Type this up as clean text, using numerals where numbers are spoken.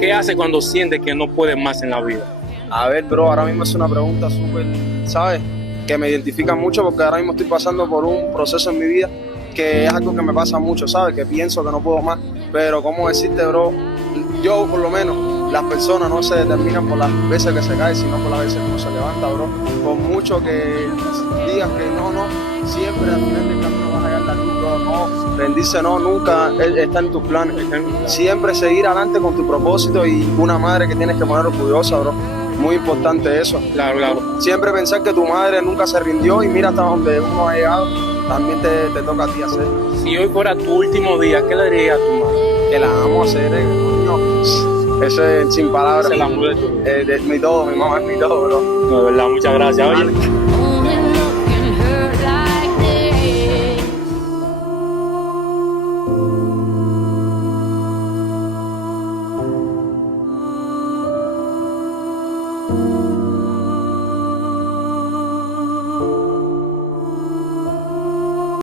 ¿Qué hace cuando sientes que no puedes más en la vida? A ver, bro, ahora mismo es una pregunta súper, ¿sabes? Que me identifica mucho porque ahora mismo estoy pasando por un proceso en mi vida que es algo que me pasa mucho, ¿sabes? Que pienso que no puedo más. Pero, ¿cómo decirte, bro? Yo, por lo menos, las personas no se determinan por las veces que se cae, sino por las veces que uno se levanta, bro. Por mucho que digas que no, siempre al final del camino vas a hallar la luz, bro. No, rendirse no, nunca está en tus planes. Siempre seguir adelante con tu propósito y una madre que tienes que poner orgullosa, bro. Muy importante eso. Claro, claro. Siempre pensar que tu madre nunca se rindió y mira hasta donde uno ha llegado, también te toca a ti hacer. Si hoy fuera tu último día, ¿qué le dirías a tu madre? Que la amo hacer, coño. Eso es sin palabras. Ese es el amor de tu vida. De mi todo, mi mamá es mi todo, bro. No, de verdad, muchas gracias. Oye, Only looking hurt like this.